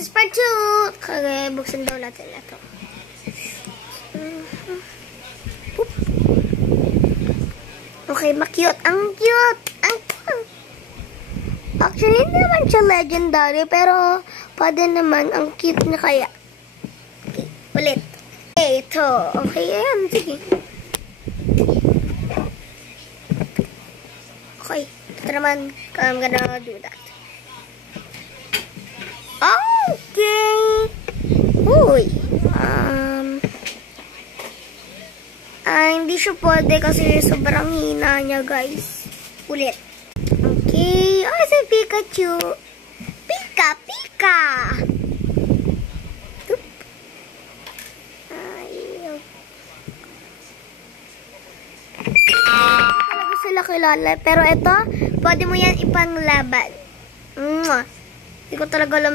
this is part 2. Kaya buksan daw natin ito. Okay, ma-cute. Ang cute. Ang cute. Actually, hindi naman siya legendary, pero pwede naman. Ang cute niya kaya. Okay, ulit. Okay, ito. Okay, ayan. Sige. Okay, ito naman. I'm gonna do that. Okay. Uy. Hindi siya pwede kasi sobrang hina niya, guys. Ulit. Okay. Oh, si Pikachu. Pika, Pika. Oop. Talaga sila kilala. Pero ito, pwede mo yan ipanglaban. Hindi ko talaga alam.